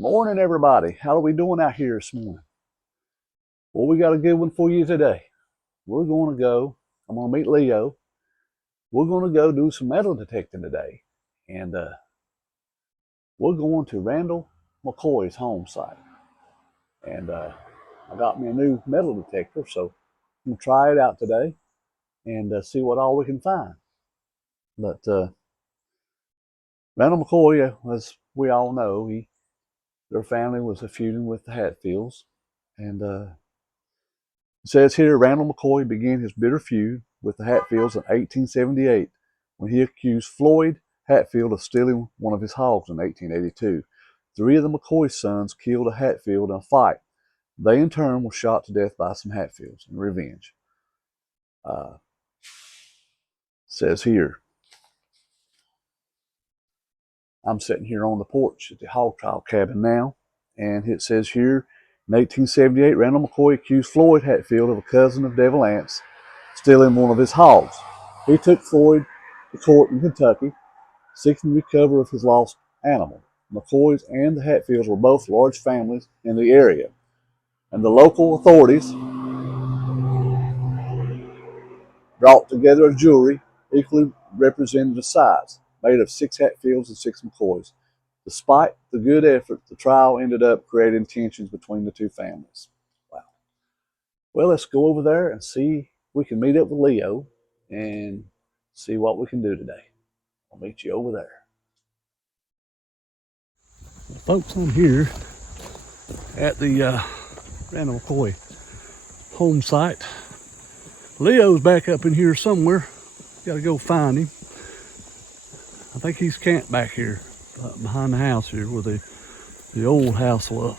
Morning, everybody. How are we doing out here this morning? Well, we got a good one for you today. I'm going to meet Leo. We're going to go do some metal detecting today. And we're going to Randall McCoy's home site. And I got me a new metal detector, so I'm going to try it out today and see what all we can find. But Randall McCoy, as we all know, their family was feuding with the Hatfields. And it says here, Randall McCoy began his bitter feud with the Hatfields in 1878 when he accused Floyd Hatfield of stealing one of his hogs in 1882. 3 of the McCoy sons killed a Hatfield in a fight. They in turn were shot to death by some Hatfields in revenge. Says here, I'm sitting here on the porch at the hog trial cabin now, and it says here, in 1878, Randall McCoy accused Floyd Hatfield of a cousin of Devil Anse stealing one of his hogs. He took Floyd to court in Kentucky, seeking recovery of his lost animal. McCoys and the Hatfields were both large families in the area, and the local authorities brought together a jury equally representing the sides, made of 6 Hatfields and 6 McCoys. Despite the good effort, the trial ended up creating tensions between the 2 families. Wow. Well, let's go over there and see if we can meet up with Leo and see what we can do today. I'll meet you over there. Well, folks, I'm here at the Randall McCoy home site. Leo's back up in here somewhere. Gotta go find him. I think he's camped back here behind the house here where the old house was.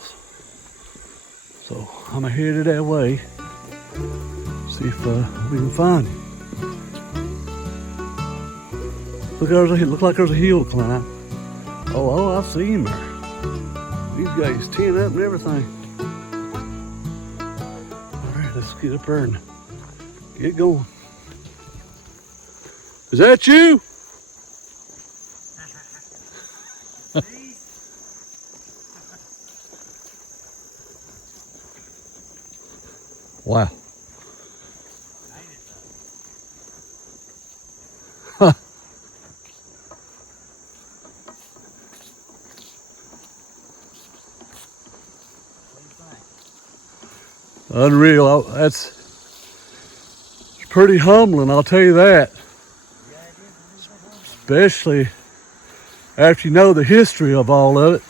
So I'm headed that way. See if we can find him. Look like there's a hill to climb. Oh, I see him there. These guys teeing up and everything. All right, let's get up there and get going. Is that you? Wow. Huh. Unreal. That's pretty humbling, I'll tell you that. Especially after you know the history of all of it.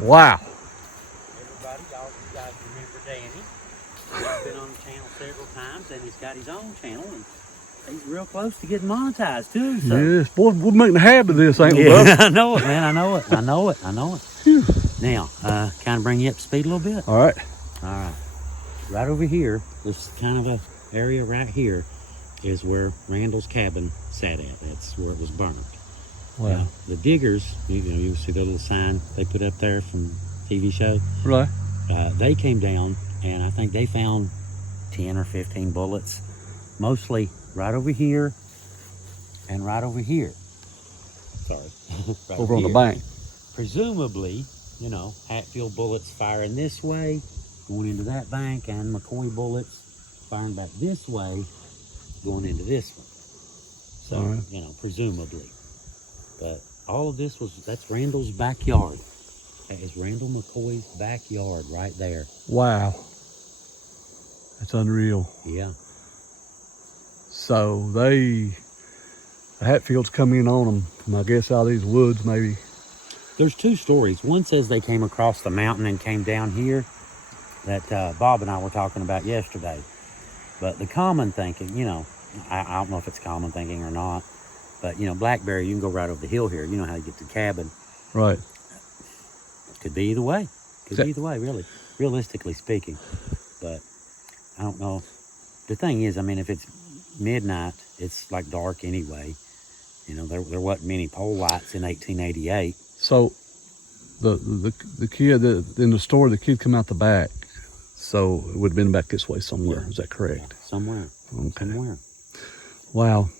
Wow. Everybody, y'all guys remember Danny. He's been on the channel several times, and he's got his own channel, and he's real close to getting monetized too. So. Yes, boy, we're making a habit of this, ain't we, yeah, brother? I know it, man. I know it. Whew. Now, kind of bring you up to speed a little bit. All right. Right over here, this kind of a area right here is where Randall's cabin sat at. That's where it was burned. Wow. Now, the diggers, you see the little sign they put up there from TV show? Right. They came down, and I think they found 10 or 15 bullets, mostly right over here and right over here. Sorry. Right over on the bank. Presumably, Hatfield bullets firing this way, going into that bank, and McCoy bullets firing back this way, going into this one. So, right. Presumably. But all of this that's Randall's backyard. That is Randall McCoy's backyard right there. Wow. That's unreal. Yeah. So the Hatfields come in on them from, I guess, out of these woods maybe. There's 2 stories. One says they came across the mountain and came down here that Bob and I were talking about yesterday. But the common thinking, I don't know if it's common thinking or not, but, Blackberry, you can go right over the hill here. You know how you get to the cabin. Right. Could be either way. Could be either way, really, realistically speaking. But I don't know. The thing is, if it's midnight, it's like dark anyway. There wasn't many pole lights in 1888. So the kid in the store, the kid come out the back. So it would have been back this way somewhere. Yeah. Is that correct? Yeah, somewhere. Okay. Somewhere. Wow.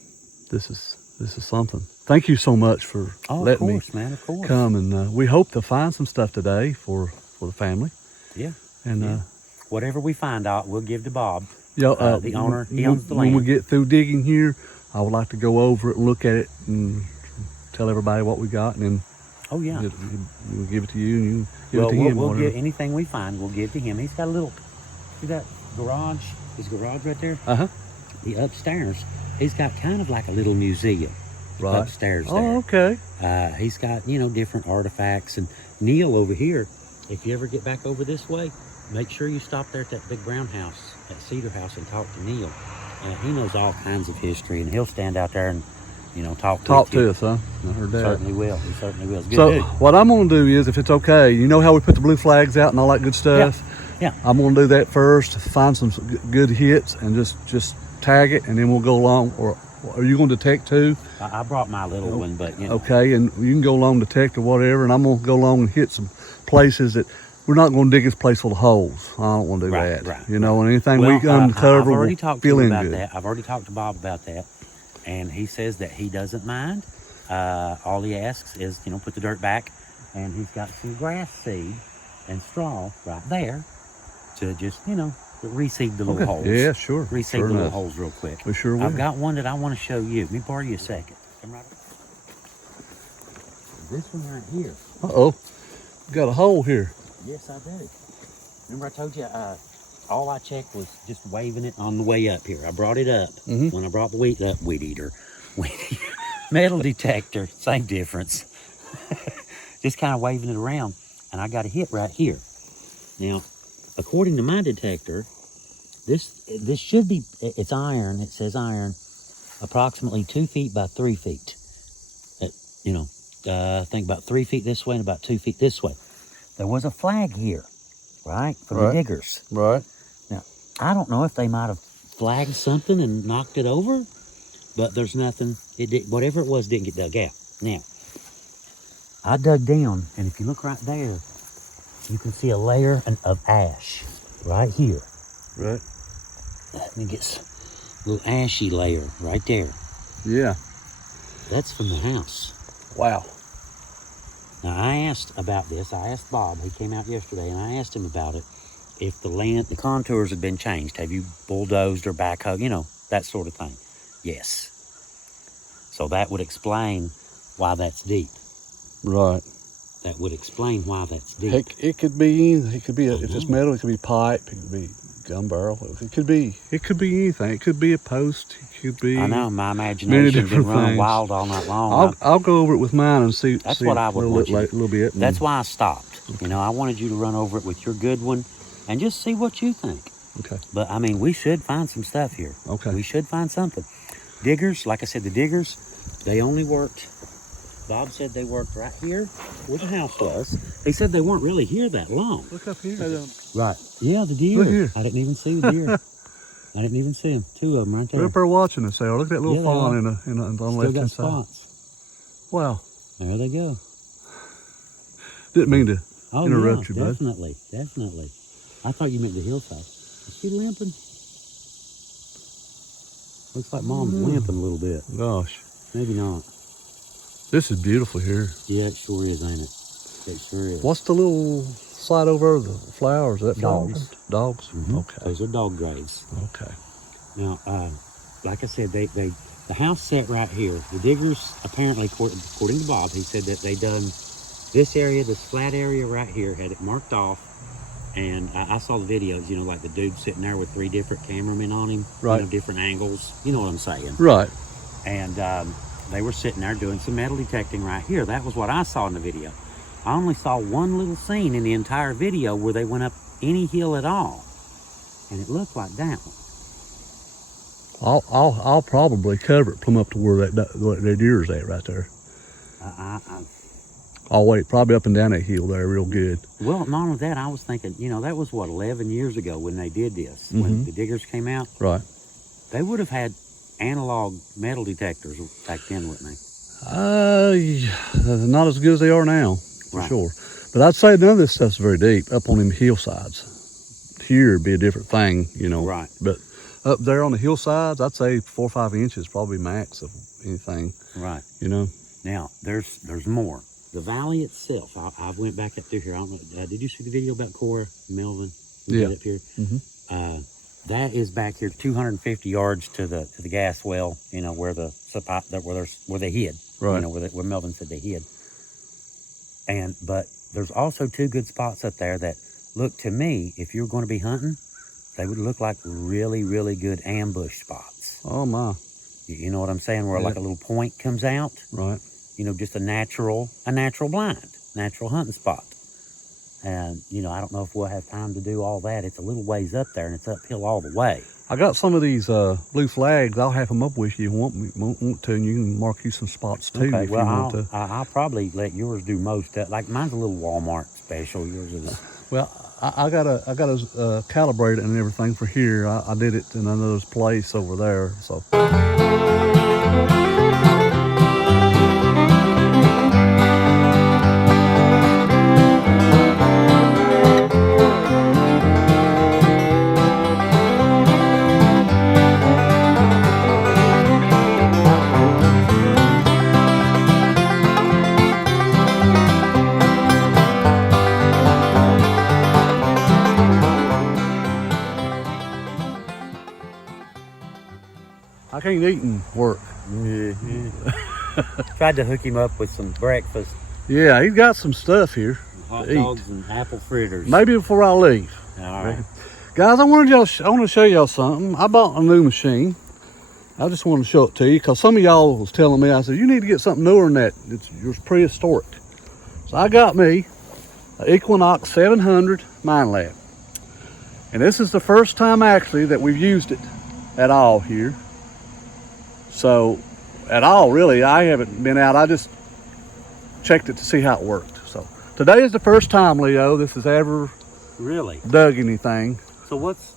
This is This is something. Thank you so much for letting me man, of course. come, and we hope to find some stuff today for the family. Yeah. And whatever we find out, we'll give to Bob. Yeah, The owner, he owns the land. When we get through digging here, I would like to go over it and look at it and tell everybody what we got, and then oh yeah, we'll give it to you, and you give it to him. We'll give anything we find. We'll give to him. He's got a little, see that garage? His garage right there. The upstairs, he's got kind of like a little museum. Right. Upstairs there. Oh, okay. He's got different artifacts, and Neil over here. If you ever get back over this way, make sure you stop there at that big brown house, that cedar house, and talk to Neil. He knows all kinds of history, and he'll stand out there and, talk to us, huh? I heard that. Certainly will. He certainly will. So what I'm going to do is, if it's okay, you know how we put the blue flags out and all that good stuff? Yeah. I'm going to do that first, find some good hits, and just tag it, and then we'll go along. Or are you going to detect too? I brought my little one, but Okay, and you can go along detect or whatever, and I'm going to go along and hit some places that we're not going to dig this place full of holes. I don't want to do that. Right. And anything we uncover will feel in good. That. I've already talked to Bob about that, and he says that he doesn't mind. All he asks is, put the dirt back, and he's got some grass seed and straw right there to just, reseed the little holes. Yeah, sure. Reseed the little holes real quick. We sure will. I've got one that I want to show you. Let me borrow you a second. Come right up. This one right here. Uh-oh. Got a hole here. Yes, I do. Remember I told you all I checked was just waving it on the way up here. I brought it up when I brought the weed eater. Metal detector, same difference. Just kind of waving it around, and I got a hit right here. Now, according to my detector, this should be, it's iron. It says iron, approximately 2 feet by 3 feet. I think about 3 feet this way and about 2 feet this way. There was a flag here, right, from the diggers. Right. Now, I don't know if they might have flagged something and knocked it over, but there's nothing. Whatever it was didn't get dug out. Now, I dug down, and if you look right there, you can see a layer of ash right here. Right. Let me get a little ashy layer right there. Yeah. That's from the house. Wow. Now, I asked about this. I asked Bob. He came out yesterday, and I asked him about it. If the contours had been changed, have you bulldozed or backhoe, that sort of thing? Yes. So that would explain why that's deep. Right. That would explain why that's deep. It could be anything. It could be if it's metal, it could be pipe. It could be gun barrel. It could be anything. It could be a post. It could be. I know my imagination's been running wild all night long. I'll go over it with mine and see. That's what I would want you. A little bit. That's why I stopped. Okay. I wanted you to run over it with your good one, and just see what you think. Okay. But we should find some stuff here. Okay. We should find something. Diggers, like I said, the diggers, they only worked. Bob said they worked right here where the house was. They said they weren't really here that long. Look up here. Right. Yeah, the deer. Look here. I didn't even see the deer. I didn't even see them. 2 of them right there. They're up there watching us. There. Look at that little fawn on the left hand side. Spots. Wow. There they go. Didn't mean to interrupt you, bud. Definitely. I thought you meant the hillside. Is she limping? Looks like Mom's limping a little bit. Gosh. Maybe not. This is beautiful here. Yeah, it sure is, ain't it? It sure is. What's the little slide over the flowers? Is that dogs? Dogs? Mm-hmm. Okay. Those are dog graves. Okay. Now, like I said, the house set right here. The diggers, apparently, according to Bob, he said that they done this area, this flat area right here, had it marked off. And I saw the videos, like the dude sitting there with 3 different cameramen on him. Right. Different angles. You know what I'm saying. Right. And they were sitting there doing some metal detecting right here. That was what I saw in the video. I only saw one little scene in the entire video where they went up any hill at all. And it looked like that one. I'll probably cover it plumb up to where that deer's at right there. I'll wait, probably up and down that hill there real good. Well, not only that, I was thinking, that was 11 years ago when they did this. When the diggers came out. Right. They would have had analog metal detectors back then, wouldn't they? Not as good as they are now, for right. sure. But I'd say none of this stuff's very deep up on them hillsides. Here would be a different thing, Right. But up there on the hillsides, I'd say 4 or 5 inches, probably max of anything. Right. You know. Now, there's more. The valley itself, I went back up through here. I don't know, did you see the video about Cora Melvin? Yeah. Up here? That is back here 250 yards to the gas well, you know, where where they hid. Right. You know, where Melvin said they hid. But there's also 2 good spots up there that look to me, if you're going to be hunting, they would look like really, really good ambush spots. Oh my. You know what I'm saying? Where like a little point comes out. Right. You know, just a natural blind, natural hunting spot. And, you know, I don't know if we'll have time to do all that. It's a little ways up there, and it's uphill all the way. I got some of these blue flags. I'll have them up with you if you want to, and you can mark you some spots too if you want to. I'll probably let yours do most. Like mine's a little Walmart special. Yours is. Well, I got a calibrated and everything for here. I did it in another place over there, so. I can't eat and work. Tried to hook him up with some breakfast. Yeah, he's got some stuff here. Hot dogs and apple fritters. Maybe before I leave. All right. Guys, I want to show y'all something. I bought a new machine. I just want to show it to you because some of y'all was telling me, I said, you need to get something newer than that. It's prehistoric. So I got me an Equinox 700 Mine Lab. And this is the first time actually that we've used it at all here. So, at all, really, I haven't been out. I just checked it to see how it worked. So, today is the first time, Leo, this has ever really dug anything. So, what's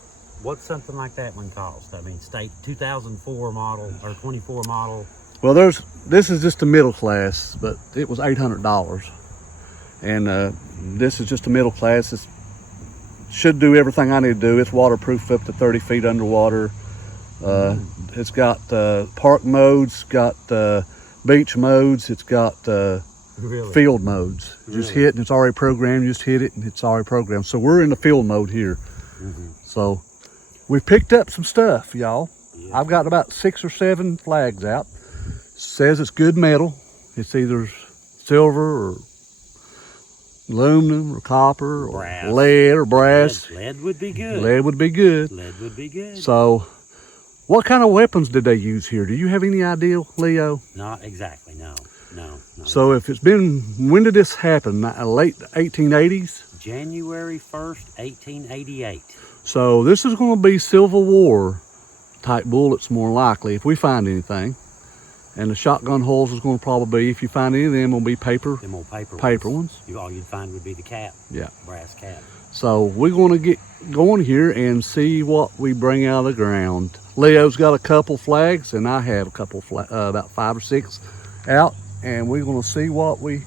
something like that one cost? I mean, state 2004 model or 24 model. Well, this is just a middle class, but it was $800, and this is just a middle class. It should do everything I need to do. It's waterproof up to 30 feet underwater. It's got park modes, got beach modes, it's got field modes. Just hit and it's already programmed. You just hit it and it's already programmed. So we're in the field mode here. So we've picked up some stuff, y'all. I've got about 6 or 7 flags out. Says it's good metal. It's either silver or aluminum or copper or lead or brass. Lead would be good. Lead would be good. Lead would be good. So what kind of weapons did they use here? Do you have any idea, Leo? Not exactly, no. So if it's been, when did this happen? Late 1880s? January 1st, 1888. So this is going to be Civil War type bullets more likely if we find anything. And the shotgun holes is going to probably be, if you find any of them, will be paper. Them old paper ones. All you'd find would be the cap. Yeah. Brass cap. So we're going to get going here and see what we bring out of the ground. Leo's got a couple flags, and I have a couple, about 5 or 6 out, and we're going to see what we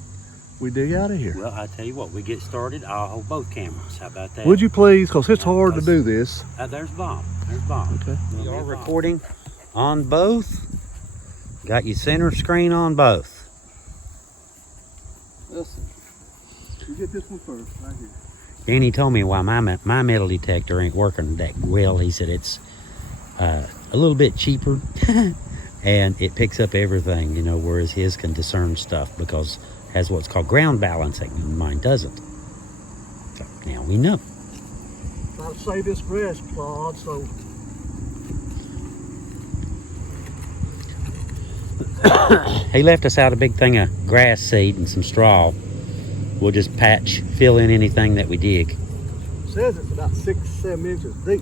dig out of here. Well, I tell you what, we get started. I'll hold both cameras. How about that? Would you please? Because it's hard to do this. There's Bob. There's Bob. Okay. We are recording on both. Got your center screen on both. Listen, you get this one first, right here. Danny told me why my metal detector ain't working that well. He said it's a little bit cheaper and it picks up everything, you know, whereas his can discern stuff because it has what's called ground balancing and mine doesn't. So now we know. I'll save this grass plot, so he left us out a big thing of grass seed and some straw. We'll just fill in anything that we dig. It says it's about 6 or 7 inches deep.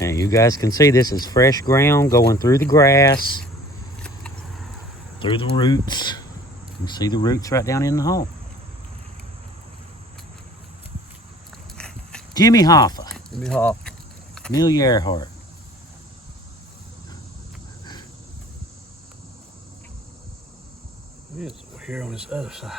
And you guys can see this is fresh ground going through the grass, through the roots. You can see the roots right down in the hole. Jimmy Hoffa. Jimmy Hoffa. Amelia Earhart. It's over here on this other side.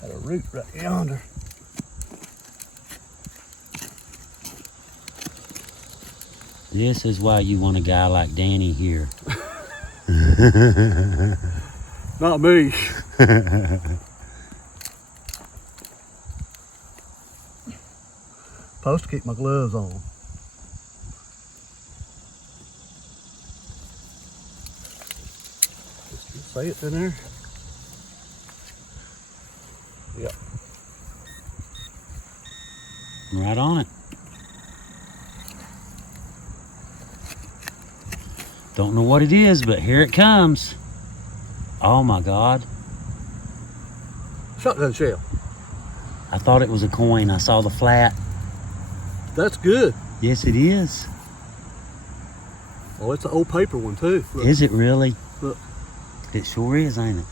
Got a root right yonder. This is why you want a guy like Danny here. Not me. Supposed to keep my gloves on. Just see it in there. Yep. Right on it. Don't know what it is, but here it comes. Oh my God. Shotgun shell. I thought it was a coin. I saw the flat. That's good. Yes, it is. Oh, it's an old paper one too. Look. Is it really? Look. It sure is, ain't it?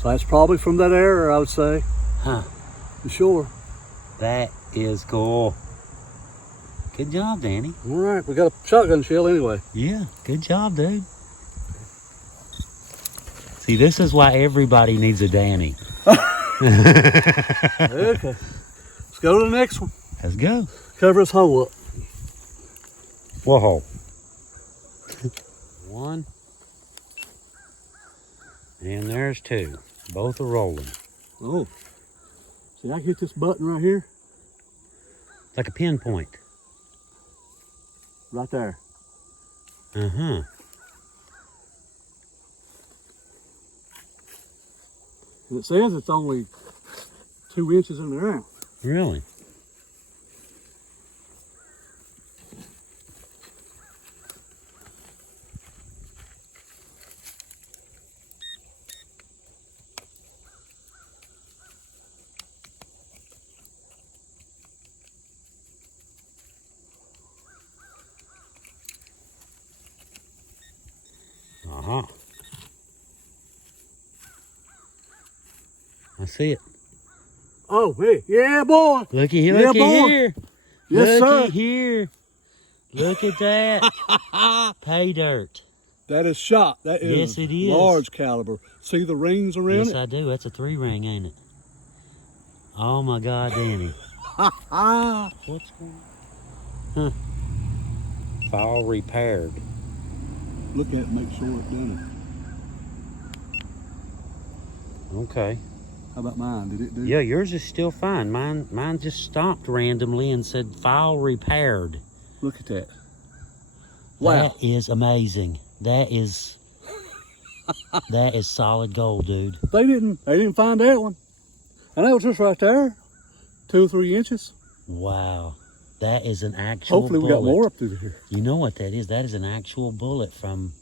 So that's probably from that era, I would say. Huh. For sure. That is cool. Good job, Danny. All right, we got a shotgun shell anyway. Yeah, good job, dude. See, this is why everybody needs a Danny. Okay. Let's go to the next one. Let's go. Cover this hole up. Whoa. One. And there's two. Both are rolling. Oh. See, I can hit this button right here. Like a pinpoint. Right there. Uh-huh. And it says it's only 2 inches in the ground. Really? Uh-huh. I see it. Oh, hey, yeah, boy. Looky here, Yeah, looky boy. here. Yes, looky sir. here. Look at that. Pay dirt. That is shot. That is Yes, it is. large caliber. See the rings around Yes, it? I do. That's a 3-ring, ain't it? Oh my God, Danny. What's going on? Huh. File repaired. Look at it, make sure it done Okay. it. How about mine? Did it do? Yeah, yours is still fine. Mine just stopped randomly and said file repaired. Look at that. Wow. That is amazing. That is solid gold, dude. They didn't find that one. And that was just right there. 2 or 3 inches. Wow. That is an actual Hopefully we bullet. got more up through here. You know what that is? That is an actual bullet from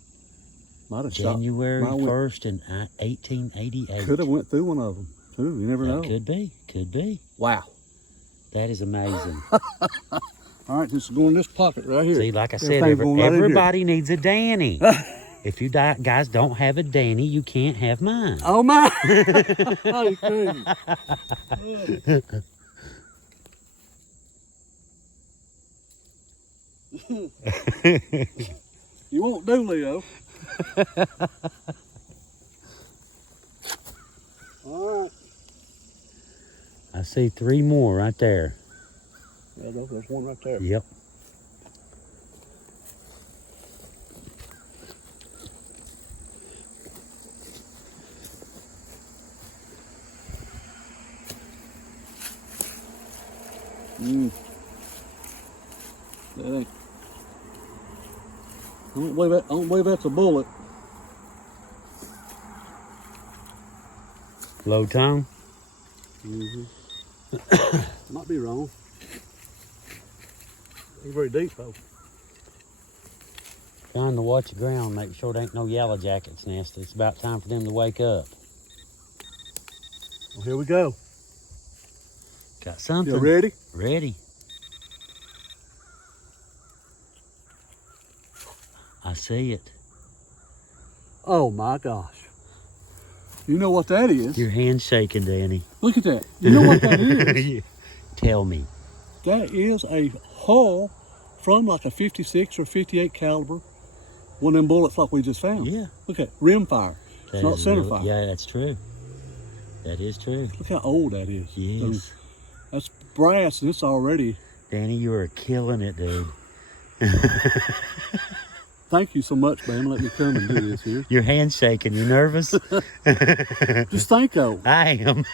Might have January shot. 1st in 1888. Could have went through one of them too. You never know. Could be. Could be. Wow. That is amazing. All right, this is going in this pocket right here. See, like I said, Everything's going right in here. everybody needs a Danny. If you guys don't have a Danny, you can't have mine. Oh my! Oh, you crazy. You won't do, Leo. All right. I see 3 more right there. Yeah, there's one right there. Yep. That ain't. I don't believe that's a bullet. Low tone. Might be wrong. Ain't very deep though. Trying to watch the ground, make sure there ain't no yellow jackets nest. It's about time for them to wake up. Well, here we go. Got something. You ready? Ready. I see it. Oh my gosh. You know what that is? Your hand's shaking, Danny. Look at that. You know what that is? Tell me. That is a hull from like a 56 or 58 caliber. One of them bullets like we just found. Yeah. Look at rim fire. It's That not is center really- fire. Yeah, that's true. That is true. Look how old that is. Yes. That's brass, and it's already. Danny, you are killing it, dude. Thank you so much, man. Let me come and do this here. Your hand's shaking. You nervous? Just think of I am.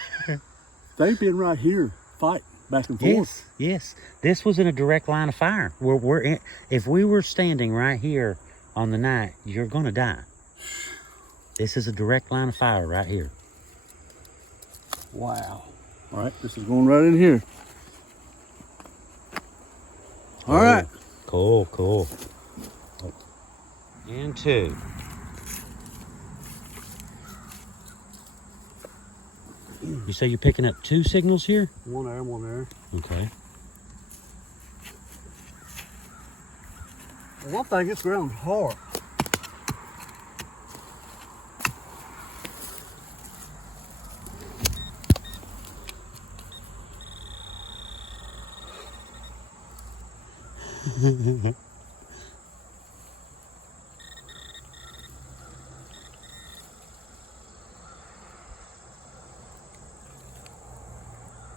they've been right here fighting back and forth. Yes. This was in a direct line of fire. We're in, if we were standing right here on the night, you're gonna die. This is a direct line of fire right here. Wow. All right, this is going right in here. All right. Cool. And two. You say you're picking up 2 signals here? One there, one there. Okay. Well, one thing, it's ground hard.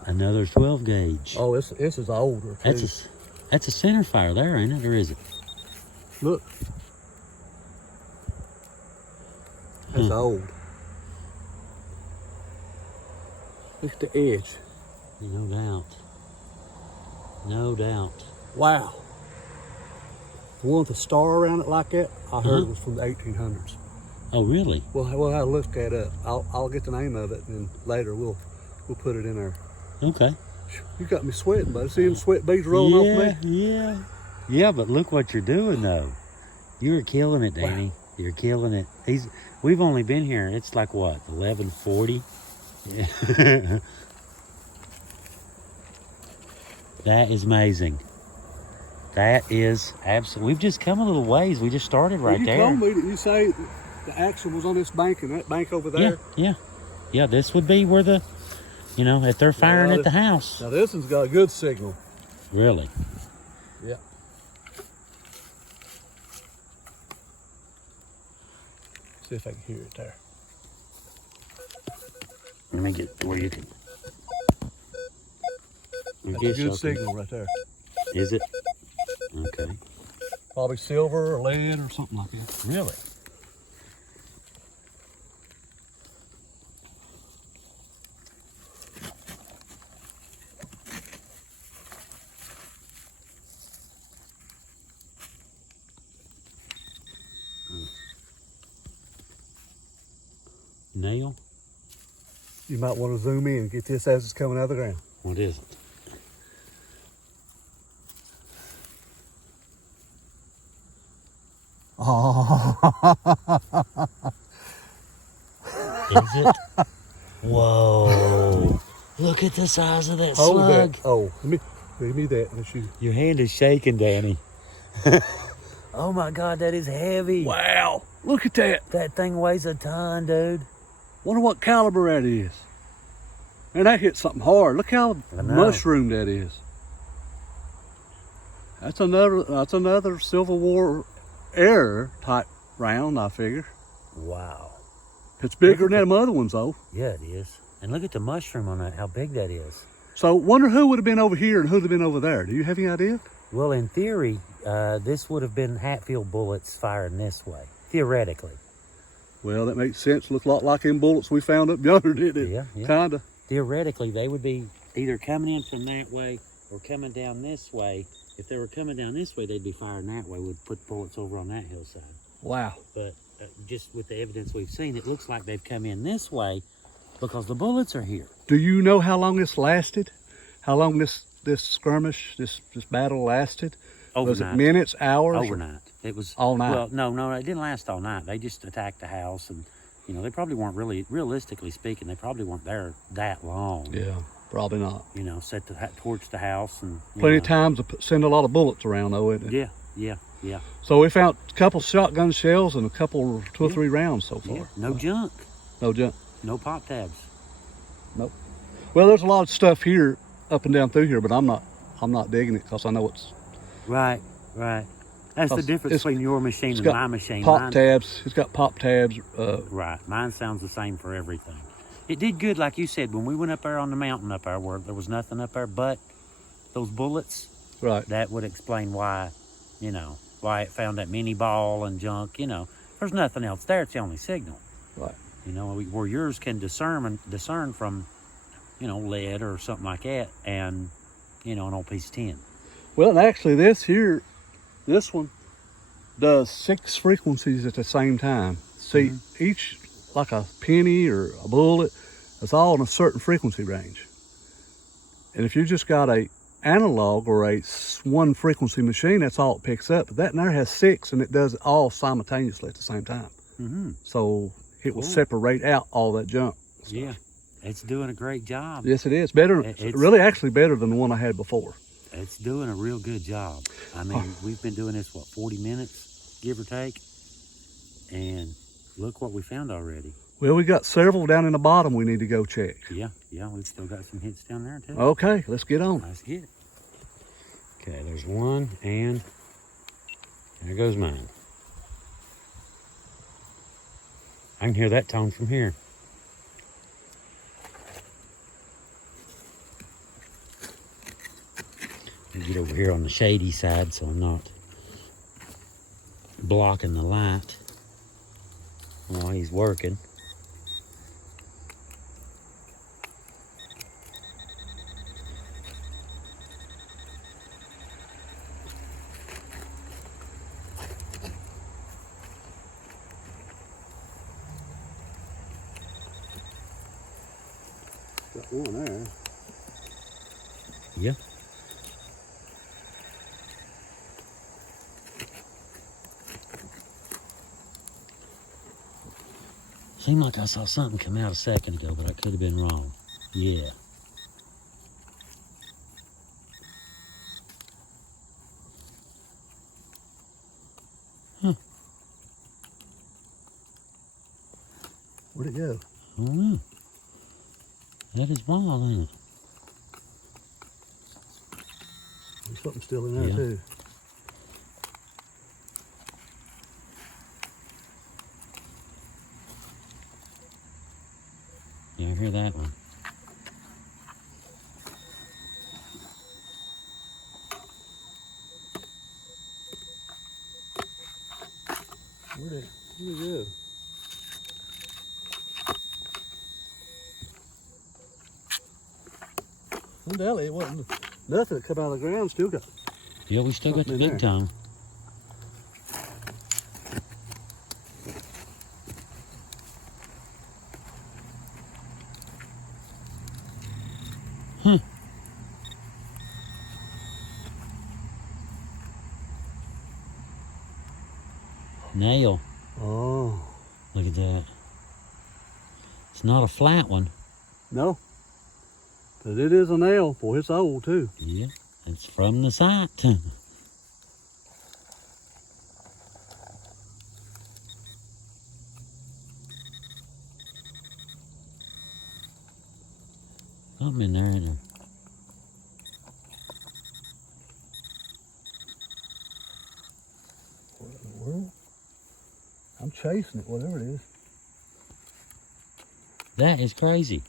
Another 12 gauge. Oh, this is older. That's a center fire there, ain't it? Or is it? Look. That's old. Look at the edge. No doubt. No doubt. Wow. The one with the star around it like that, I heard it was from the 1800s. Oh, really? Well, we'll have to look that up. I'll get the name of it, and later we'll put it in there. Okay. You got me sweating, buddy. See them sweat beads rolling off me? Yeah, but look what you're doing, though. You're killing it, Danny. Wow. You're killing it. We've only been here, it's like, what, 11:40? Yeah. That is amazing. That is absolutely. We've just come a little ways. We just started right there. You told me that you say the action was on this bank and that bank over there. Yeah. This would be where the, if they're firing at the house. Now this one's got a good signal. Really? Yeah. See if I can hear it there. Let me get where you can. That's a good signal right there. Is it? Okay. Probably silver or lead or something like that. Really? Nail? You might want to zoom in and get this as it's coming out of the ground. What is it? Oh. Is it? Whoa. Look at the size of that slug. That. Oh, let me that. Your hand is shaking, Danny. Oh my God, that is heavy. Wow. Look at that. That thing weighs a ton, dude. Wonder what caliber that is. Man, that hit something hard. Look how mushroomed that is. That's another Civil War era type round, I figure. Wow. It's bigger than them other ones, though. Yeah, it is. And look at the mushroom on that, how big that is. So, wonder who would have been over here and who would have been over there. Do you have any idea? Well, in theory, this would have been Hatfield bullets firing this way, theoretically. Well, that makes sense. Look a lot like them bullets we found up yonder, didn't it? Yeah. Kinda. Theoretically, they would be either coming in from that way or coming down this way. If they were coming down this way, they'd be firing that way. We'd put bullets over on that hillside. Wow. But just with the evidence we've seen, it looks like they've come in this way because the bullets are here. Do you know how long this lasted? How long this skirmish, this battle lasted? Overnight. Was it minutes, hours? Overnight. It was all night. Well, no, it didn't last all night. They just attacked the house, and they probably weren't really, realistically speaking, they probably weren't there that long. Yeah, probably not. Set the torch the house, and plenty of times to send a lot of bullets around, though, isn't it? Yeah. So we found a couple shotgun shells and a couple, 2 or 3 rounds so far. Yeah. No junk. No junk. No pop tabs. Nope. Well, there's a lot of stuff here, up and down through here, but I'm not digging it because I know it's right. That's the difference between your machine and my machine. Pop tabs. It's got pop tabs. Right. Mine sounds the same for everything. It did good, like you said, when we went up there on the mountain up there where there was nothing up there but those bullets. Right. That would explain why, you know, why it found that mini ball and junk, you know. There's nothing else there. It's the only signal. Right. You know, where yours can discern from, you know, lead or something like that and, you know, an old piece of tin. Well, actually this one does 6 frequencies at the same time. See, each, like a penny or a bullet, it's all in a certain frequency range. And if you just got a analog or a 1 frequency machine, that's all it picks up. But that in there has 6, and it does it all simultaneously at the same time. So it will separate out all that junk. Yeah, it's doing a great job. Yes, it is. Better, really actually better than the one I had before. It's doing a real good job. I mean, we've been doing this, what, 40 minutes, give or take? And look what we found already. Well, we got several down in the bottom we need to go check. Yeah, we've still got some hits down there too. Okay, let's get on. Let's get it. Okay, there's one, and there goes mine. I can hear that tone from here. I'll get over here on the shady side so I'm not blocking the light while he's working. Got one there. Yeah. Seemed like I saw something come out a second ago, but I could have been wrong. Yeah. Huh. Where'd it go? I don't know. That is wild, ain't it? There's something still in there too. Yeah, I hear that one. Where'd it go? Undoubtedly, it wasn't nothing that come out of the ground. Still got. Yeah, we still got the big tongue. Nail. Oh. Look at that. It's not a flat one. No. But it is a nail. Boy, it's old too. Yeah, it's from the site. Something in there, ain't there? What in the world? I'm chasing it, whatever it is. That is crazy.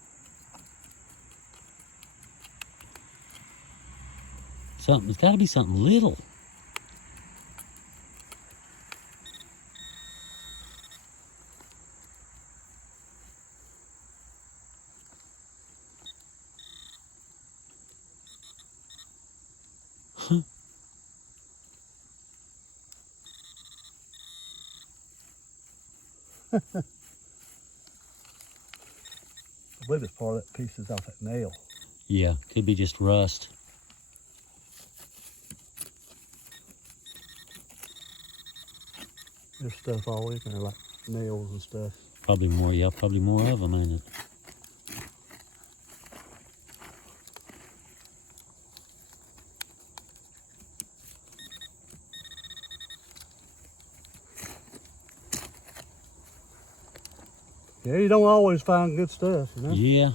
It's got to be something little. I believe it's part of that pieces off that nail. Yeah, could be just rust. There's stuff all in there, like nails and stuff. Probably more, yeah, probably more of them, ain't it? Yeah, you don't always find good stuff, you know? Yeah.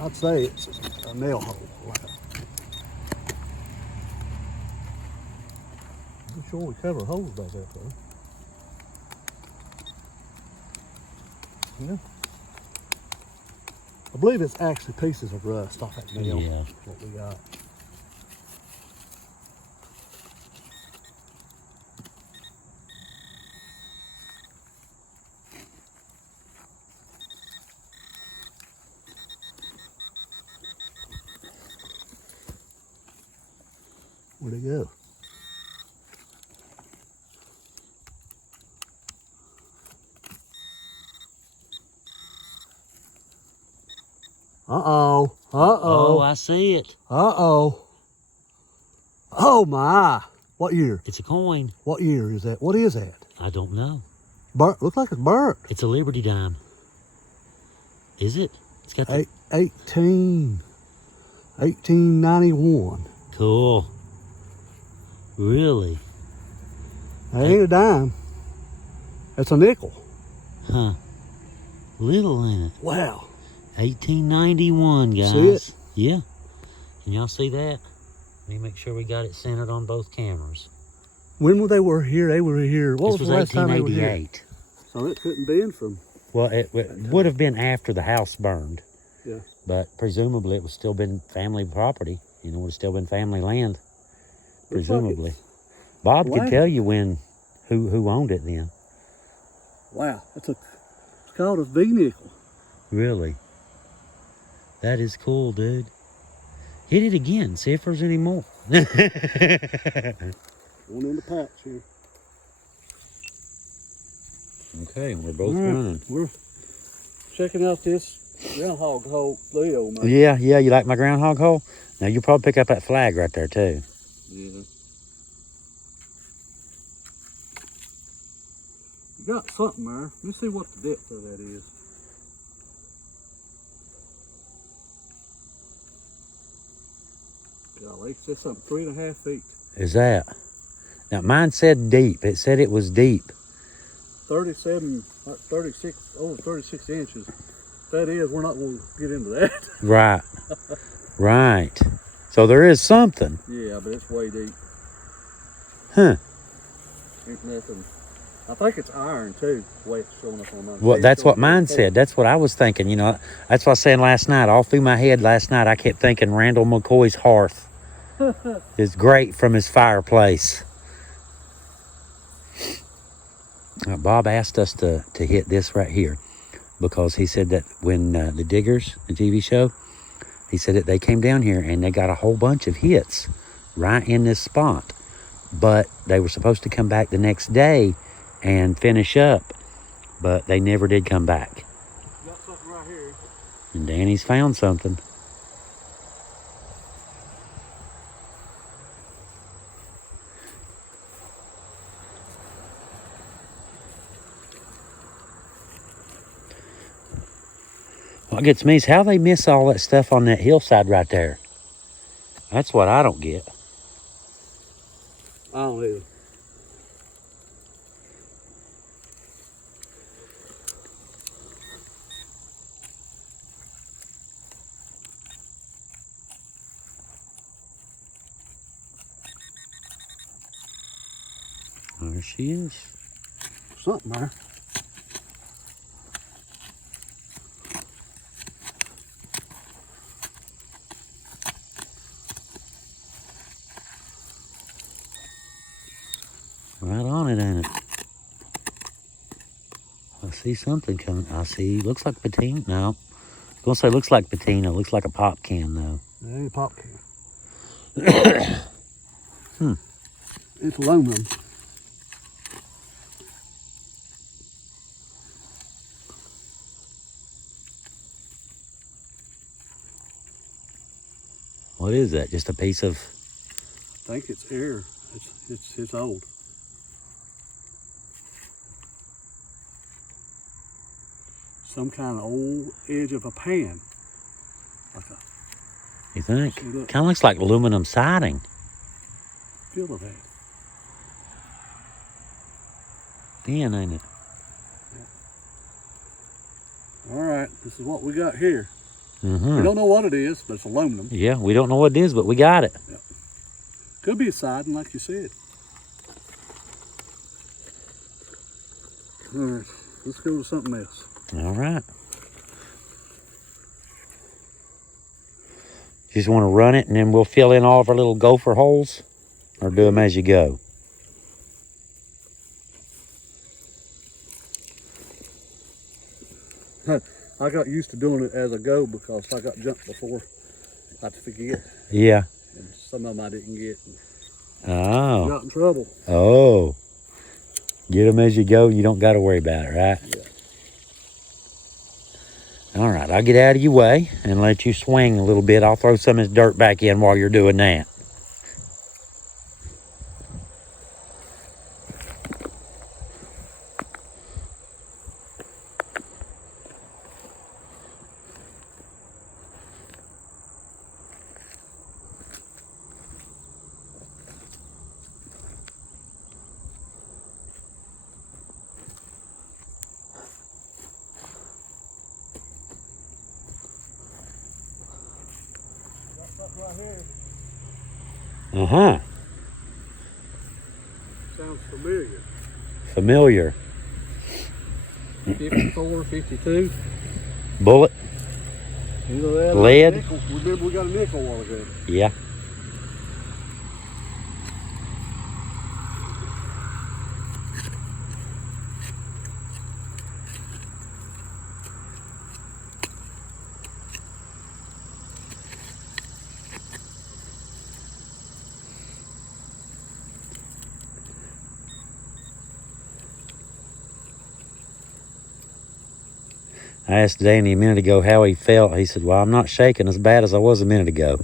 I'd say it's a nail hole. Like sure we cover holes back there, though. Yeah. I believe it's actually pieces of rust off that nail. Yeah. What we got. Where'd it go? Uh-oh. Uh-oh. Oh, I see it. Uh-oh. Oh, my. What year? It's a coin. What year is that? What is that? I don't know. Burnt. Looks like it's burnt. It's a Liberty dime. Is it? It's got the... 1891. Cool. Really? That ain't a dime. That's a nickel. Huh. Little in it. Wow. 1891, guys. See it? Yeah. Can y'all see that? Let me make sure we got it centered on both cameras. When they were here? They were here. What This was the last time they were here? 1888. So it couldn't be in from. Well, it would have been after the house burned. Yeah. But presumably it would still been family property. You know, it would have still been family land. Presumably. Bob could tell you who owned it then. Wow. It's called a V nickel. Really? That is cool, dude. Hit it again. See if there's any more. One in the patch here. Okay, we're both running. We're checking out this groundhog hole Leo, man. Yeah, you like my groundhog hole? Now you'll probably pick up that flag right there too. Yeah. You got something there. Let me see what the depth of that is. Golly, it says something 3.5 feet. Is that? Now mine said deep. It said it was deep. 37, 36, over 36 inches. If that is, we're not going to get into that. Right. Right. So there is something. Yeah, but it's way deep. Huh. Ain't nothing. I think it's iron too, the way it's showing up on mine. Well, that's what mine said. That's what I was thinking. You know, that's what I was saying last night. All through my head last night, I kept thinking Randall McCoy's hearth is great from his fireplace. Bob asked us to hit this right here because he said that when the Diggers, the TV show, he said that they came down here and they got a whole bunch of hits right in this spot. But they were supposed to come back the next day and finish up, but they never did come back. Got something right here. And Danny's found something. What gets me is how they miss all that stuff on that hillside right there. That's what I don't get. I don't either. There she is. Something there. Right on it, ain't it? I see something coming. I see, looks like patina. No, I was gonna say looks like patina. Looks like a pop can though. It ain't a pop can. It's aluminum. What is that? Just a piece of... I think it's air. It's old. Some kind of old edge of a pan. Like a You think? See, look. Kind of looks like aluminum siding. feel of that. Thin, ain't it? All right, this is what we got here. Mm-hmm. We don't know what it is, but it's aluminum. Yeah, we don't know what it is, but we got it. Could be a siding, like you said. All right, let's go to something else. All right. You just want to run it and then we'll fill in all of our little gopher holes, or do them as you go? I got used to doing it as I go because I got jumped before. I forget. Yeah. And some of them I didn't get. Oh. Got in trouble. Oh. Get them as you go. You don't got to worry about it, right? Yeah. All right. I'll get out of your way and let you swing a little bit. I'll throw some of this dirt back in while you're doing that. Right here. Uh-huh. Sounds familiar. Familiar. 54, 52. Bullet? Either that or Lead? nickel. Remember we got a nickel a while ago. Yeah. I asked Danny a minute ago how he felt. He said, well, I'm not shaking as bad as I was a minute ago.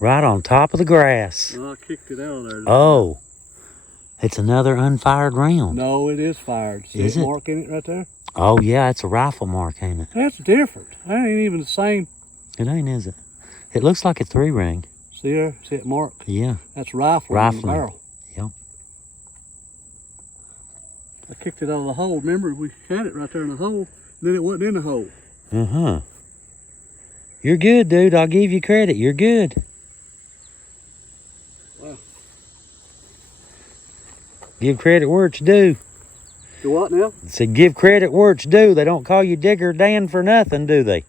Right on top of the grass. No, I kicked it out of there. Oh, it's another unfired round. No, it is fired. See Is that it? mark in it right there? Oh, yeah, it's a rifle mark, ain't it? That's different. That ain't even the same. It ain't, is it? It looks like a 3-ring. See there? See that mark? Yeah. That's rifling. Rifling. In the barrel. Yep. I kicked it out of the hole. Remember, we had it right there in the hole. Then it wasn't in the hole. Uh-huh. You're good, dude. I'll give you credit. You're good. Wow. Give credit where it's due. Do what now? Say, give credit where it's due. They don't call you Digger Dan for nothing, do they?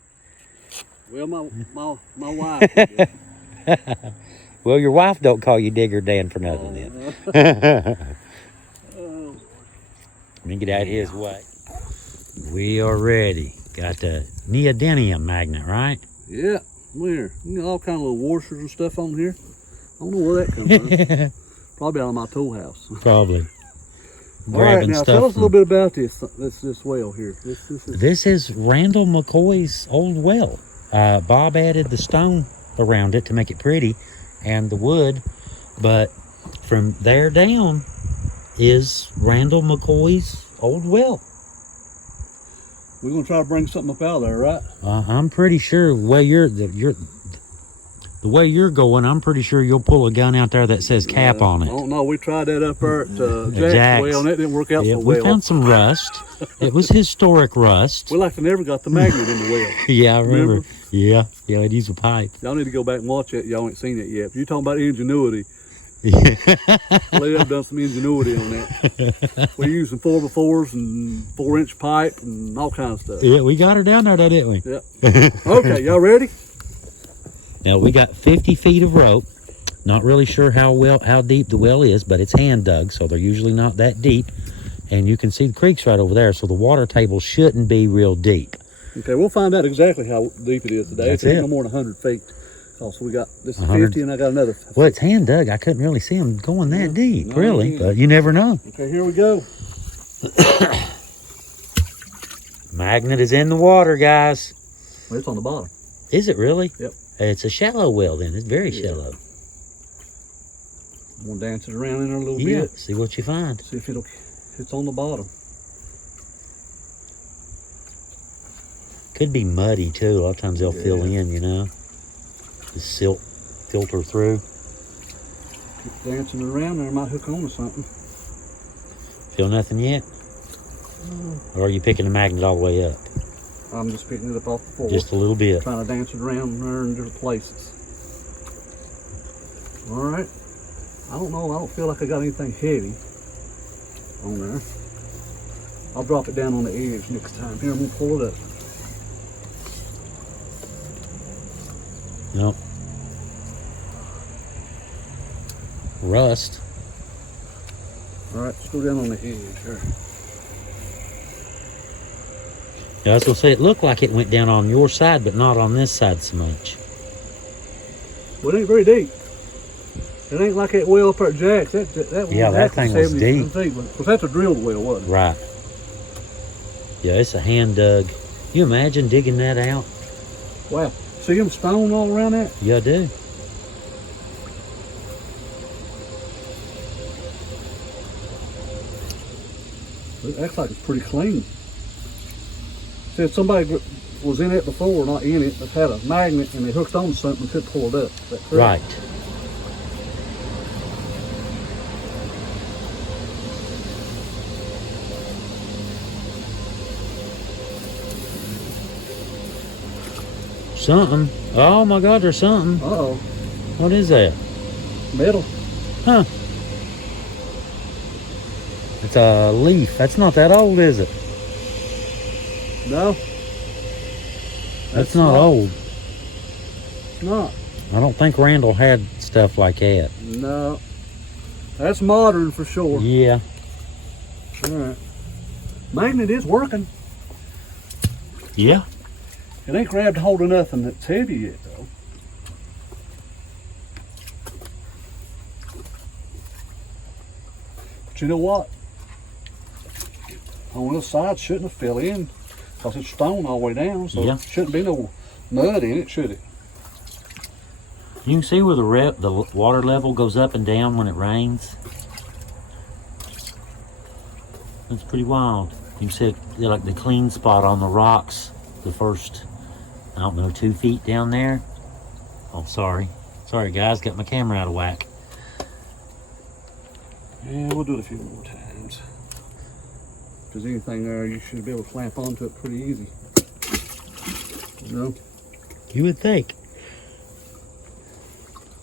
Well, my wife did. Well, your wife don't call you Digger Dan for nothing then. Oh. Let me get out of his way. We are ready. Got the neodymium magnet, right? Yeah, here. You got all kind of little washers and stuff on here. I don't know where that comes from. Probably out of my tool house. Probably. All right, Grabbing now stuff tell us a from- little bit about this well here. This is Randall McCoy's old well. Bob added the stone around it to make it pretty and the wood, but from there down is Randall McCoy's old well. We're gonna try to bring something up out of there, right? I'm pretty sure the way you're going, I'm pretty sure you'll pull a gun out there that says cap on I it. don't know. We tried that up there at Jack's Jack's. well, and that didn't work out Yeah, so we well. found some rust. It was historic rust. We like to never got the magnet in the well. Yeah, I remember. Remember? Yeah, I'd use a pipe. Y'all need to go back and watch it. Y'all ain't seen it yet. If you're talking about ingenuity, Yeah. Lay up done some ingenuity on that. We're using 4x4s and 4-inch pipe and all kinds of stuff. Yeah, we got her down there, though, didn't we? Yep. Okay, y'all ready? Now, we got 50 feet of rope. Not really sure how deep the well is, but it's hand dug, so they're usually not that deep. And you can see the creek's right over there, so the water table shouldn't be real deep. Okay, we'll find out exactly how deep it is today. That's It's it. no more than 100 feet. So we got, this is 100. 50 and I got another 50. Well, it's hand dug. I couldn't really see them going that deep, no, really, yeah. but you never know. Okay, here we go. Magnet is in the water, guys. Well, it's on the bottom. Is it really? Yep. It's a shallow well then. It's very shallow. I'm gonna dance it around in there a little Yeah. bit. See what you find. See if it'll It's on the bottom. Could be muddy too. A lot of times they'll fill in, you know. The silt filter through. Keep dancing around there, might hook on to something. Feel nothing yet? Or are you picking the magnet all the way up? I'm just picking it up off the floor. Just a little bit. Trying to dance it around there in different places. Alright. I don't know, I don't feel like I got anything heavy on there. I'll drop it down on the edge next time. Here, I'm gonna pull it up. Nope. Rust. Alright, let's go down on the edge here. Yeah, I was gonna say it looked like it went down on your side, but not on this side so much. Well, it ain't very deep. It ain't like that well up there at Jack's. That Yeah, that thing was deep. Feet, because that's a drilled well, wasn't it? Right. Yeah, it's a hand dug. You imagine digging that out? Wow. See them stone all around that? Yeah, I do. It acts like it's pretty clean. Said somebody was in it before, not in it, but had a magnet and they hooked on something and could pull it up. Is that correct? Right. Something. Oh my God, there's something. Uh-oh. What is that? Metal. Huh. It's a leaf. That's not that old, is it? No. That's not old. It's not. I don't think Randall had stuff like that. No. That's modern for sure. Yeah. Alright. Magnet is working. Yeah. It ain't grabbed hold of nothing that's heavy yet, though. But you know what? On this side shouldn't have fell in because it's stone all the way down, so Yeah. shouldn't be no mud in it, should it? You can see where the water level goes up and down when it rains. That's pretty wild. You can see like the clean spot on the rocks, the first, I don't know, 2 feet down there. Oh, sorry. Sorry, guys, got my camera out of whack. Yeah, we'll do it a few more times. If there's anything there, you should be able to clamp onto it pretty easy. You know? You would think.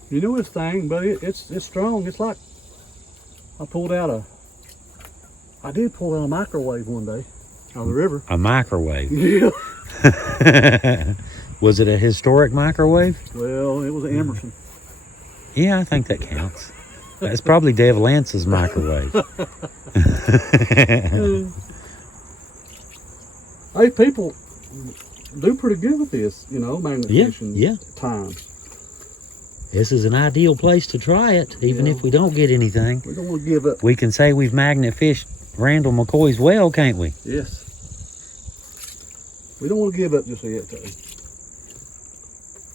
You know this thing, but it's strong. It's like I did pull out a microwave one day out of the river. A microwave. Yeah. Was it a historic microwave? Well, it was an Emerson. Yeah, I think that counts. That's probably Dave Lance's microwave. Hey, people do pretty good with this, you know, magnet fishing times. This is an ideal place to try it, even if we don't get anything. We don't want to give up. We can say we've magnet fished Randall McCoy's well, can't we? Yes. We don't want to give up just yet, though.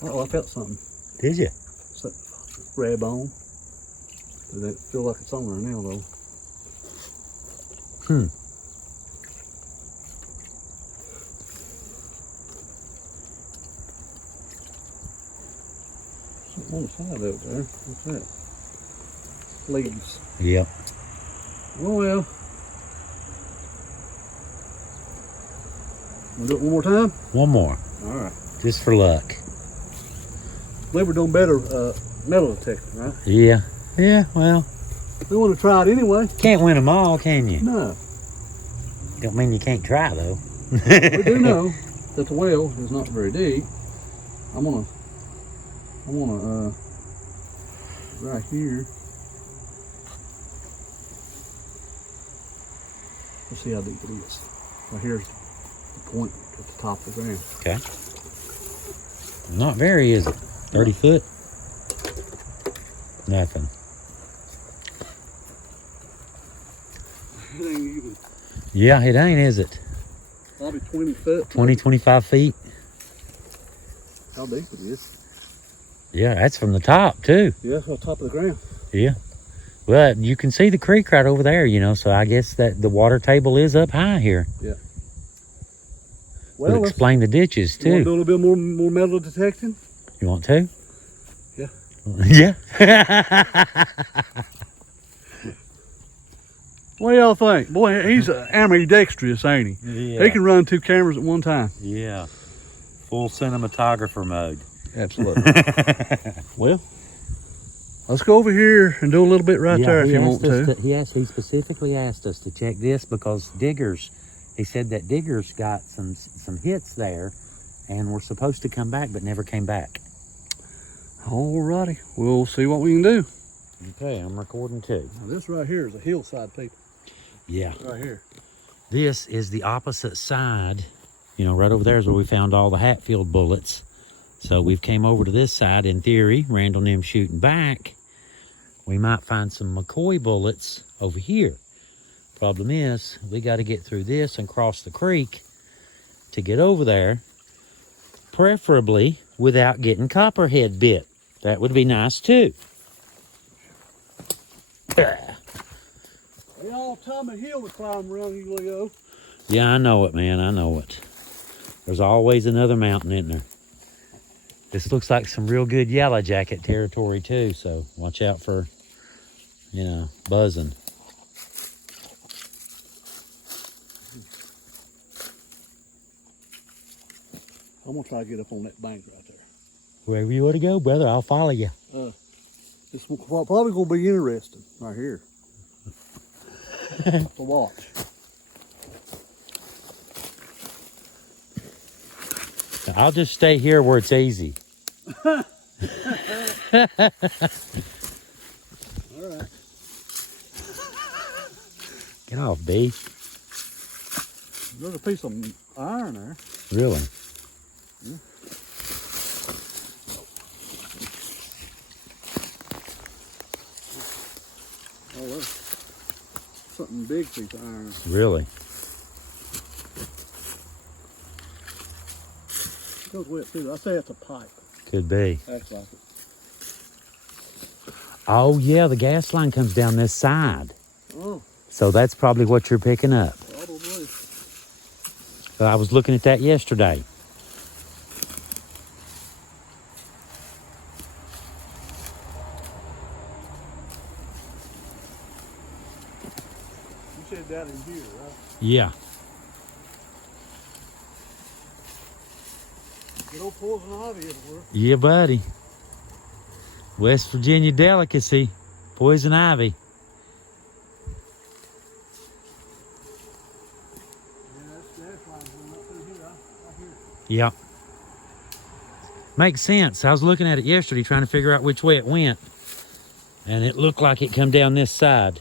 Uh-oh, I felt something. Did you? Grab on. Does that feel like it's on there now, though? Something on the side over there. What's that? Leaves. Yep. Oh, well. We'll do it one more time? One more. All right. Just for luck. Believe we're doing better metal detecting, right? Yeah. Yeah, well. We want to try it anyway. Can't win them all, can you? No. Don't mean you can't try, though. We do know that the well is not very deep. I'm gonna right here. Let's see how deep it is. Right here's the point at the top of the ground. Okay. Not very, is it? 30 foot? Nothing. It ain't even. Yeah, it ain't, is it? Probably 20 foot. 20, 25 feet? How deep it is. Yeah, that's from the top, too. Yeah, that's on top of the ground. Yeah. But you can see the creek right over there, you know, so I guess that the water table is up high here. Yeah. Would Well, explain the ditches you want to too. do a little bit more metal detecting? You want to? Yeah. Yeah. What do y'all think? Boy, he's ambidextrous, ain't he? Yeah. He can run 2 cameras at one time. Yeah. Full cinematographer mode. Absolutely. Well, let's go over here and do a little bit right there if you want to. He specifically asked us to check this because diggers, he said that diggers got some hits there and were supposed to come back but never came back. Alrighty, we'll see what we can do. Okay, I'm recording too. Now this right here is a hillside, people. Yeah. Right here. This is the opposite side. You know, right over there is where we found all the Hatfield bullets. So we've came over to this side. In theory, Randall and him shooting back, we might find some McCoy bullets over here. Problem is, we got to get through this and cross the creek to get over there, preferably without getting copperhead bit. That would be nice too. They all time a hill to climb around you, Leo. Yeah, I know it, man. I know it. There's always another mountain in there. This looks like some real good yellow jacket territory too, so watch out for, you know, buzzing. I'm gonna try to get up on that bank right there. Wherever you want to go, brother, I'll follow you. This will probably gonna be interesting right here. To watch. I'll just stay here where it's easy. All right. Get off, B. There's a piece of iron there. Really? Yeah. Oh, there's something big piece of iron. Really? It goes wet too. I say it's a pipe. Could be. That's like it. Oh, yeah, the gas line comes down this side. Oh, So that's probably what you're picking up. probably. So I was looking at that yesterday. You said that in here, right? Yeah. Good old poison ivy everywhere. Yeah, buddy. West Virginia delicacy. Poison ivy. Yeah, that's lines going up through here. I hear it. Yep. Makes sense. I was looking at it yesterday trying to figure out which way it went. And it looked like it come down this side.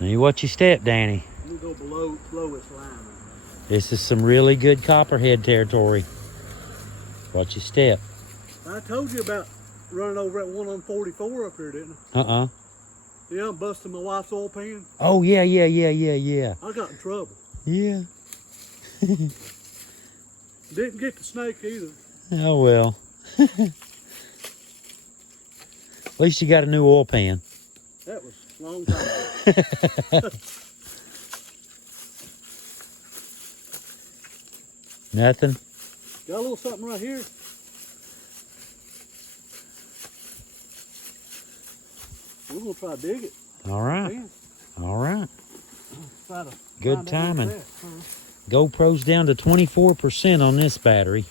Now you watch your step, Danny. Let me go below its line. This is some really good copperhead territory. Watch your step. I told you about running over that one on 44 up here, didn't I? Uh-uh. Yeah, I'm busting my wife's oil pan. Oh, yeah. I got in trouble. Yeah. Didn't get the snake either. Oh, well. At least you got a new oil pan. That was a long time ago. Nothing? Got a little something right here. We're gonna try to dig it. All right. Man, All right. try to Good find out timing. what's that. GoPro's down to 24% on this battery.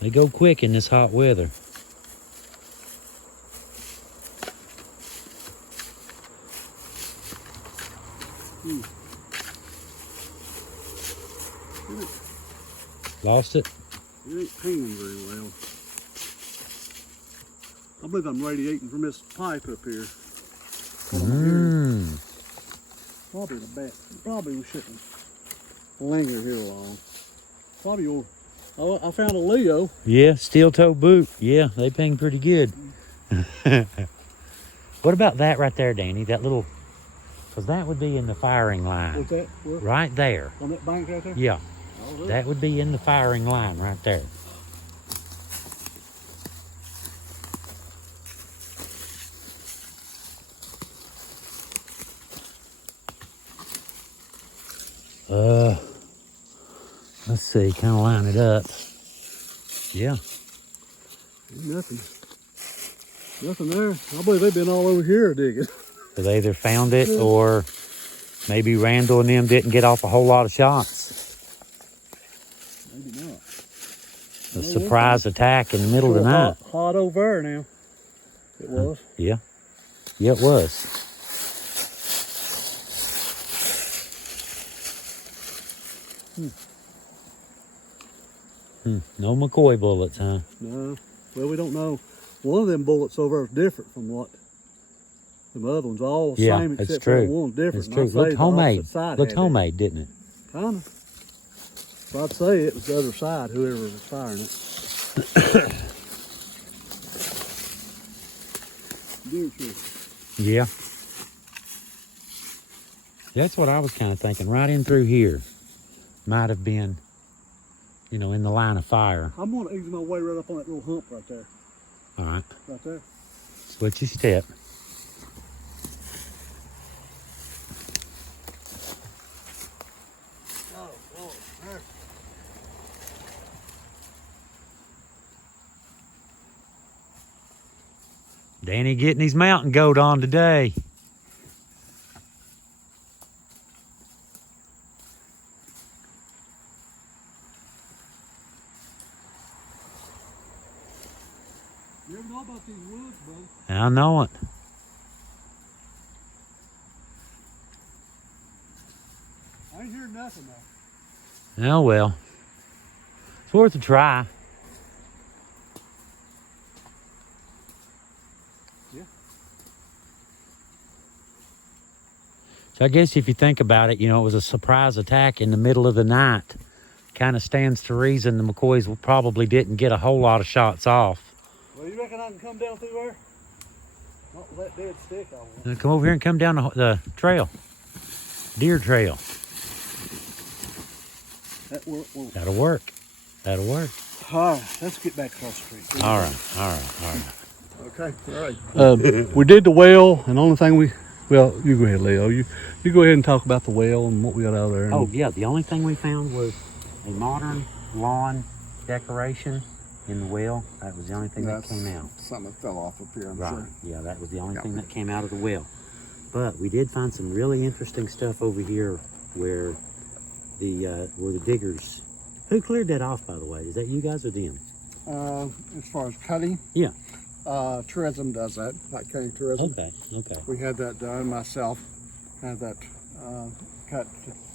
They go quick in this hot weather. Lost it? It ain't hanging very well. I believe I'm radiating from this pipe up here. Mmm. Probably the bat. Probably we shouldn't linger here long. Probably your. Oh, I found a Leo. Yeah, steel toe boot. Yeah, they ping pretty good. What about that right there, Danny? That little because that would be in the firing line. What's that? What? Right there. On that bank right there? Yeah. Oh, really? That would be in the firing line right there. Let's see, kind of line it up. Yeah. Nothing. Nothing there. I believe they've been all over here digging. So they either found it or maybe Randall and them didn't get off a whole lot of shots. Maybe not. A surprise attack in the middle of the night. Hot over there now. It was. Yeah. Yeah, it was. No McCoy bullets, huh? No. Well, we don't know. One of them bullets over there is different from what the other ones. All the Yeah, same it's except true. for that one's different. It's And true. I'd say Looked the homemade. opposite side Looked had it. homemade, didn't it? Kind of. So I'd say it was the other side, whoever was firing it. Deer tree. Yeah. That's what I was kind of thinking. Right in through here might have been, you know, in the line of fire. I'm going to ease my way right up on that little hump right there. All right. Right there. Switch your step. Oh, Lord. There. Danny getting his mountain goat on today. You ever know about these woods, brother? I know it. I ain't hearing nothing though. Oh, well. It's worth a try. Yeah. So I guess if you think about it, you know, it was a surprise attack in the middle of the night. Kind of stands to reason the McCoys probably didn't get a whole lot of shots off. Well, you reckon I can come down through there? Not with that dead stick I want. Now come over here and come down the trail. Deer trail. That work won't. That'll work. That'll work. All right, let's get back across the street. All right, all right, all right. Okay, all right. We did the well, and the only thing well, you go ahead, Leo. You go ahead and talk about the well and what we got out there. Oh, yeah, the only thing we found was a modern lawn decoration in the well. That was the only thing that came out. Something that fell off up here, I'm Right, sure. yeah, that was the only thing that came out of the well. But we did find some really interesting stuff over here where the diggers. Who cleared that off, by the way? Is that you guys or them? As far as cutting, Yeah. tourism does that, like cutting tourism. Okay, okay. We had that done myself, had that cut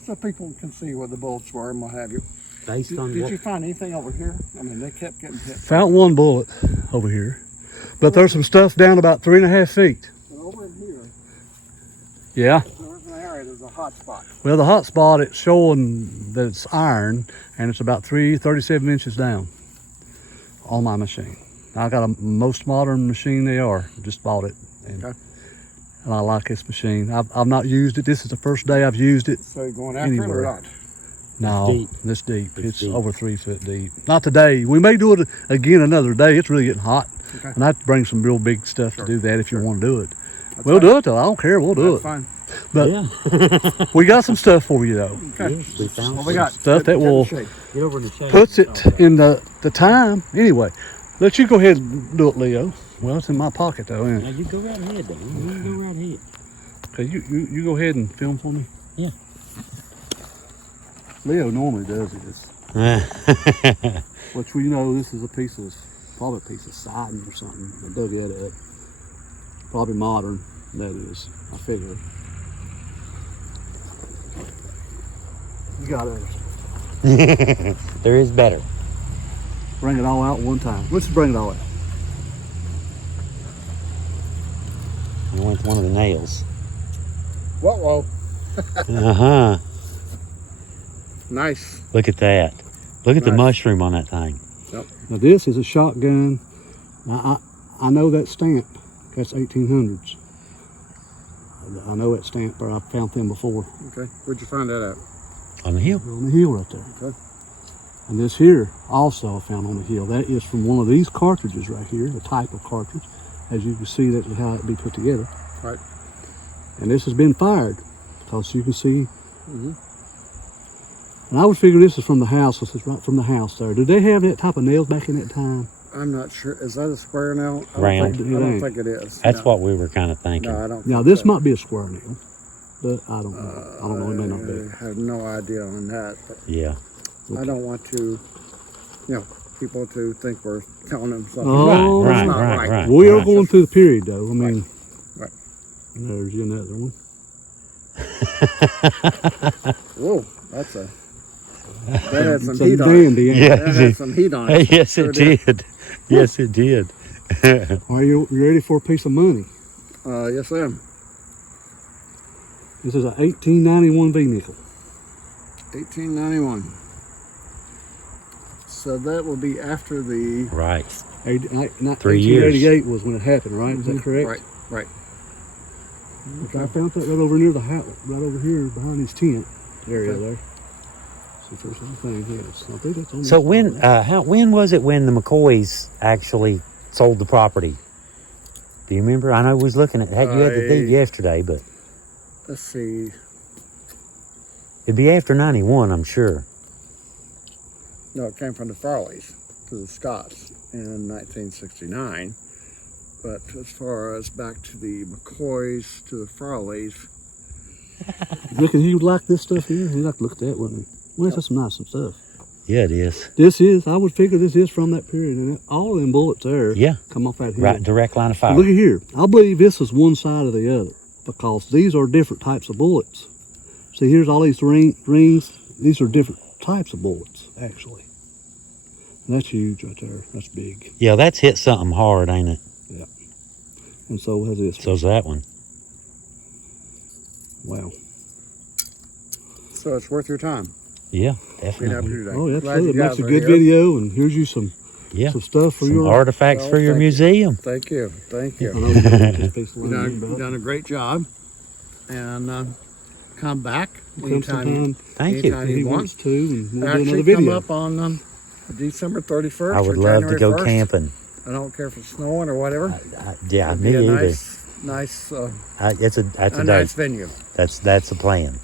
so people can see where the bullets were and what have you. Based on Did what? you find anything over here? I mean, they kept getting hit. Found one bullet over here, but there's some stuff down about 3.5 feet. But over in here, Yeah. there's an area, there's a hot spot. Well, the hot spot, it's showing that it's iron, and it's about 37 inches down on my machine. I got a most modern machine they are. Just bought it, and, Okay. and I like this machine. I've not used it. This is the first day I've used it. So you're going after it or Anywhere. not? No, deep. this deep. It's It's deep. over 3 foot deep. Not today. We may do it again another day. It's really getting hot, Okay. and I have to bring some real big stuff Sure, to do that. If you want to do it, That's we'll fine. do it though. I don't care. We'll do That's it. fine. But Yeah. we got some stuff for you though. Okay. Yes, we found What we some. got? Stuff that Get in will shape. Get over in the shade. puts it in the time. Anyway, let you go ahead and do it, Leo. Well, it's in my pocket though, Now ain't it? you go right ahead, Dan. You go right ahead. Okay, you go ahead and film for me. Yeah. Leo normally does this, which we know this is probably a piece of siding or something. I dug that up. Probably modern, that is. I figure. You got it. There is better. Bring it all out one time. Let's bring it all out. I went to one of the nails. Whoa. Uh-huh. Nice. Look at that. Look at the Nice. mushroom on that thing. Now this is a shotgun. I know that stamp. That's 1800s. I know that stamp, or I found them before. Okay. Where'd you find that at? On the hill. On the hill right there. Okay. And this here also I found on the hill. That is from one of these cartridges right here, the type of cartridge. As you can see, that's how it be put together. Right. And this has been fired, because you can see. Mm-hmm. And I would figure this is from the house. This is right from the house there. Did they have that type of nails back in that time? I'm not sure. Is that a square nail? Round. I don't think it is. That's No. what we were kind of thinking. No, I don't. Now think this so. might be a square nail, but I don't know. I don't know. It may not be. I have no idea on that. But Yeah. I don't want to, people to think we're telling them something. Oh, Right, That's not right, right. We are right. going through the period, though. I mean, Right. There's another one. Whoa, that had some It's a heat on it. dandy. Ain't it? Yeah. That had some heat on it. Yes, Sure it did. Yes, it did. Are you ready for a piece of money? Yes, I am. This is a 1891 V nickel. 1891. So that will be after the. Right. 3 years. 1888 was when it happened, right? Is that correct? Right, right. Okay, I found that right over near the house, right over here behind his tent area Okay. there. See if there's anything else. I think that's on So this when side. when was it when the McCoys actually sold the property? Do you remember? I know we was looking at you had the deed yesterday, but Let's see. it'd be after 91, I'm sure. No, it came from the Farleys to the Scotts in 1969. But as far as back to the McCoys to the Farleys, Reckon he would like this stuff here? He'd like to look at that, wouldn't he? Well, that's some nice stuff. Yeah, it is. This is, I would figure this is from that period, and all of them bullets there Yeah. come off that hill. Right, direct line of fire. Look at here. I believe this is one side or the other, because these are different types of bullets. See, here's all these rings. These are different types of bullets, actually. And that's huge right there. That's big. Yeah, that's hit something hard, ain't it? And so has this. So's that one. Wow. so it's worth your time. Yeah, Being up definitely. here today. Oh, Glad absolutely. you It makes guys a are good here. video, and here's you some Yeah. stuff for Some your artifacts Well, for your thank you. museum. Thank you. Thank I you. know you've done this piece of You've land, done, but done a great job. And come back come anytime, sometime Thank you. anytime he you want. wants to, and we'll do Actually, another come video. up on December 31st I or would love January to go 1st. camping. I don't care if it's snowing or whatever. Yeah, It'd me be a either. nice That's a a day. nice venue. That's a plan.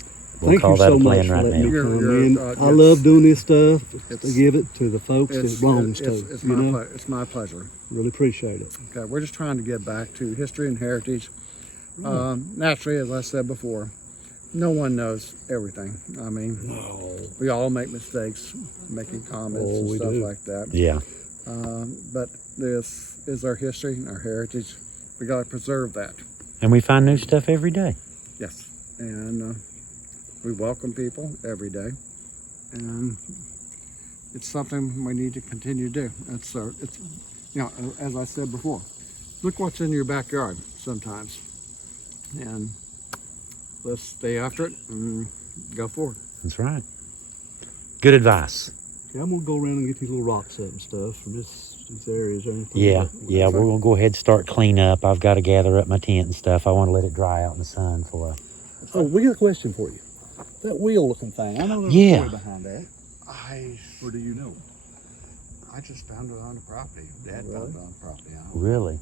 We'll Thank call you that so a much plan for right letting me now. You're- come you're, in. I I love doing this stuff to it's- give it to the folks that it belongs to. it's You know, it's my pleasure. really appreciate it. Okay, we're just trying to get back to history and heritage. Naturally, as I said before, no one knows everything. I mean, we all make mistakes, making comments Oh, and we stuff do. like that. Yeah. But this is our history and our heritage. We got to preserve that. And we find new stuff every day. Yes, and we welcome people every day, and it's something we need to continue to do. It's as I said before, look what's in your backyard sometimes, and let's stay after it and go forward. That's right. Good advice. Okay, I'm gonna go around and get these little rocks up and stuff from these areas. Or anything Yeah, like that. yeah. We're gonna go ahead and start clean up. I've got to gather up my tent and stuff. I want to let it dry out in the sun for. Oh, we got a question for you. That wheel-looking thing. I know there's Yeah. a story behind that. Or do you know? I just found it on the property. Dad Really? found it on the property. Really.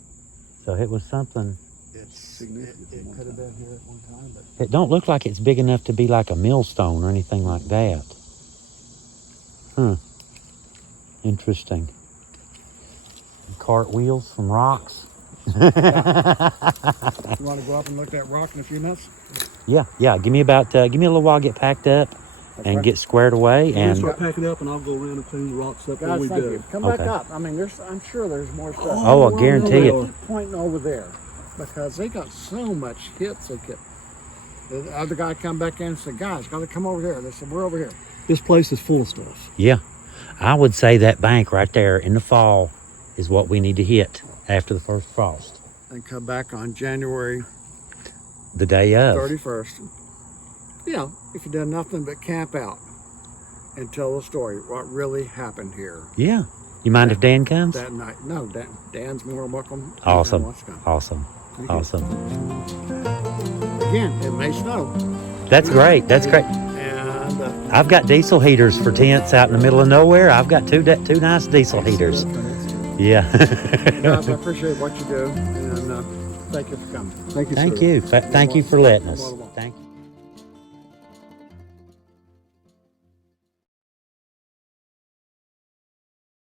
So it was something. It's Significant It one could have time. been here at one time, but It don't look like it's big enough to be like a millstone or anything like that. Huh. Interesting. Cartwheels from rocks. you want to go up and look at that rock in a few minutes? Yeah. Give me a little while to get packed up and right. get squared away. We'll And start packing up, and I'll go around and clean the rocks up while Guys, we thank go. you. Come back Okay. up. I mean, I'm sure there's more stuff. Oh, I guarantee it. Keep pointing over there because they got so much hits. They get. The other guy come back in and said, "Guys, got to come over here." They said, "We're over here." This place is full of stuff. yeah, I would say that bank right there in the fall is what we need to hit after the first frost. And come back on January The day of. 31st. Yeah, if you done nothing but camp out and tell the story, what really happened here Yeah. You mind if Dan comes? that night. No, Dan's more than welcome. Awesome. Anytime he wants to come. Awesome. Thank you. Awesome. again, it may snow. That's great. That's great. And I've got diesel heaters for tents out in the middle of nowhere. I've got two nice diesel heaters. Yeah. guys, I appreciate what you do, and thank you for coming. Thank you, Thank sir. you. Thank you for letting us. Thank you.